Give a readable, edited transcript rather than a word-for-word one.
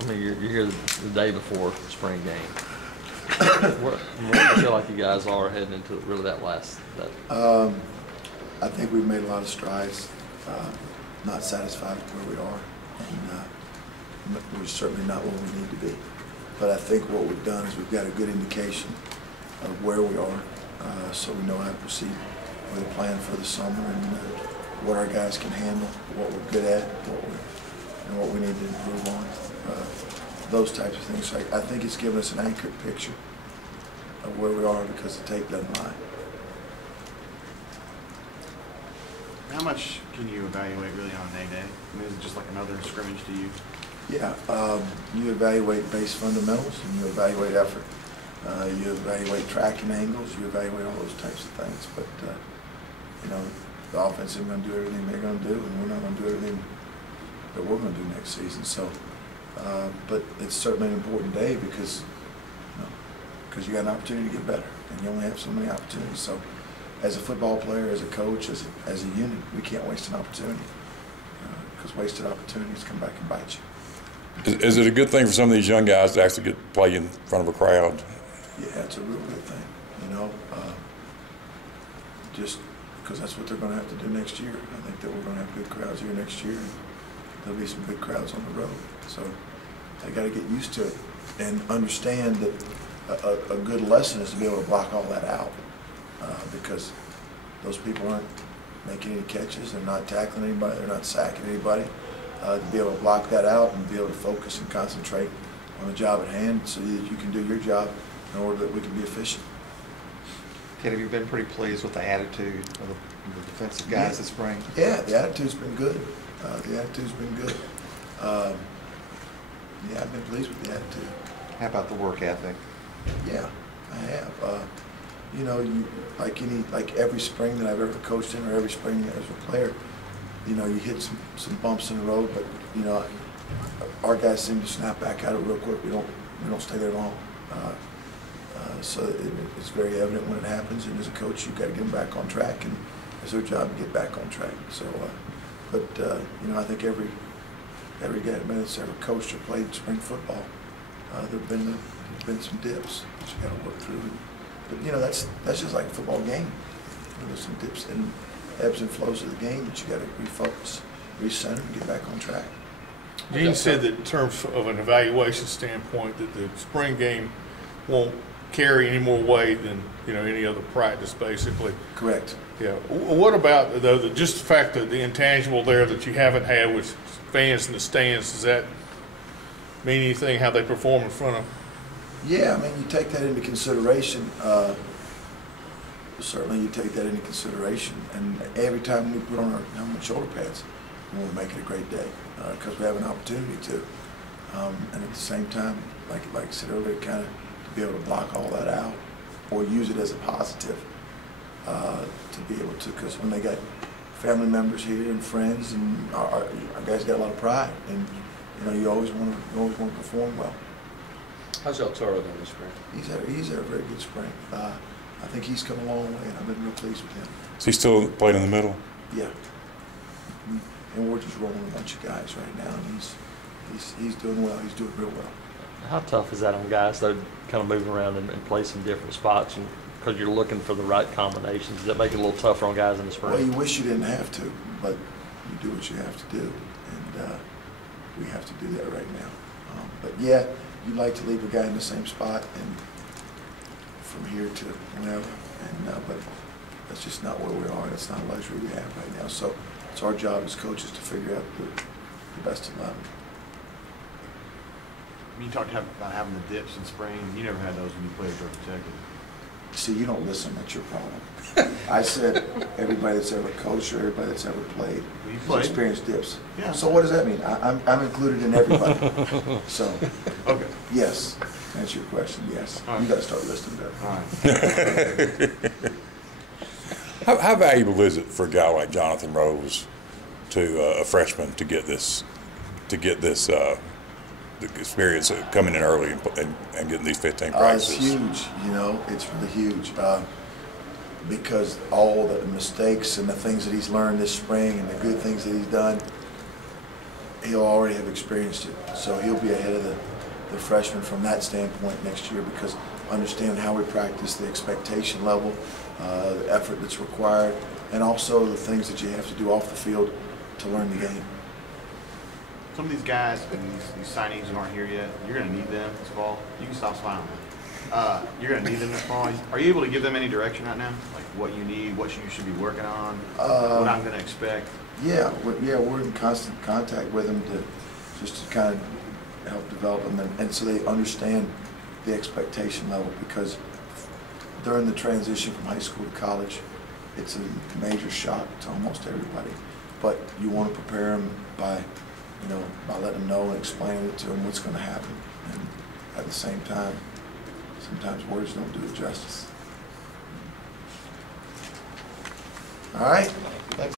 I mean, you're here the day before spring game. Where do you feel like you guys are heading into really that last? I think we've made a lot of strides. Not satisfied with where we are, and we're certainly not where we need to be. But I think what we've done is we've got a good indication of where we are, so we know how to proceed with a plan for the summer and what our guys can handle, what we're good at, and what we need to improve on. Those types of things. So I think it's given us an accurate picture of where we are because the tape doesn't lie. How much can you evaluate really on a day-to-day? I mean, is it just like another scrimmage to you? Yeah, you evaluate base fundamentals and you evaluate effort. You evaluate tracking angles, you evaluate all those types of things. But, you know, the offense isn't going to do everything they're going to do, and we're not going to do everything that we're going to do next season. So, but it's certainly an important day because you got an opportunity to get better, and you only have so many opportunities. So, as a football player, as a coach, as a unit, we can't waste an opportunity because wasted opportunities come back and bite you. Is it a good thing for some of these young guys to actually get play in front of a crowd? Yeah, it's a real good thing, you know, just because that's what they're going to have to do next year. I think that we're going to have good crowds here next year, and there'll be some good crowds on the road. So they got to get used to it and understand that a good lesson is to be able to block all that out because those people aren't making any catches, they're not tackling anybody, they're not sacking anybody. To be able to block that out and be able to focus and concentrate on the job at hand so that you can do your job in order that we can be efficient. Kid, have you been pretty pleased with the attitude of the defensive guys this spring? Yeah, the attitude's been good. The attitude's been good. Yeah, I've been pleased with the attitude. How about the work ethic? Yeah, I have. You know, like every spring that I've ever coached in, or every spring as a player, you know, you hit some bumps in the road, but you know, our guys seem to snap back out of it real quick. We don't stay there long. So it's very evident when it happens, and as a coach, you've got to get them back on track, and it's their job to get back on track. So, you know, I think every guy that's ever coached or played spring football, there've been some dips that you got to work through. But you know, that's just like a football game. You know, there's some dips and ebbs and flows of the game that you got to refocus, recenter, and get back on track. Gene said that in terms of an evaluation standpoint, that the spring game won't carry any more weight than any other practice, basically. Correct. Yeah. What about though just the fact that the intangible there that you haven't had with fans in the stands? Does that mean anything how they perform in front of? Yeah, I mean, you take that into consideration. Certainly, you take that into consideration, and every time we put on our helmet shoulder pads, we want to make it a great day because we have an opportunity to. And at the same time, like I said earlier, kind of to be able to block all that out or use it as a positive to be able to, because when they got family members here and friends, and our guys got a lot of pride, and you always want to perform well. How's y'all Toro doing this spring? He's had a very good spring. I think he's come a long way, and I've been real pleased with him. Is he still playing in the middle? Yeah. And we're just rolling a bunch of guys right now, and he's doing well. He's doing real well. How tough is that on guys that kind of move around and play some different spots, and because you're looking for the right combinations? Does that make it a little tougher on guys in the spring? Well, you wish you didn't have to, but you do what you have to do, and we have to do that right now. But yeah, you'd like to leave a guy in the same spot and from here to whenever, and but that's just not where we are. That's not a luxury we have right now. So it's our job as coaches to figure out the best 11. You talked about having the dips in spring. You never had those when you played Georgia Tech. See, you don't listen. That's your problem. I said everybody that's ever coached or everybody that's ever played has experienced dips. Yeah. So what does that mean? I'm included in everybody. So, okay. Yes, to answer your question, yes. Right. You got to start listening better. All right. How valuable is it for a guy like Jonathan Rose to a freshman to get this the experience of coming in early and getting these 15 practices? It's huge, it's really huge because all the mistakes and the things that he's learned this spring and the good things that he's done, he'll already have experienced it. So he'll be ahead of the freshmen from that standpoint next year, because understanding how we practice, the expectation level, the effort that's required, and also the things that you have to do off the field to learn the game. Some of these guys and these signees who aren't here yet, you're going to need them this fall. You can stop smiling. You're going to need them this fall. Are you able to give them any direction right now? Like what you need, what you should be working on, what I'm going to expect? Yeah, we're in constant contact with them just to kind of help develop them, and so they understand the expectation level, because during the transition from high school to college, it's a major shock to almost everybody. But you want to prepare them by letting them know and explaining it to them what's going to happen. And at the same time, sometimes words don't do it justice. All right.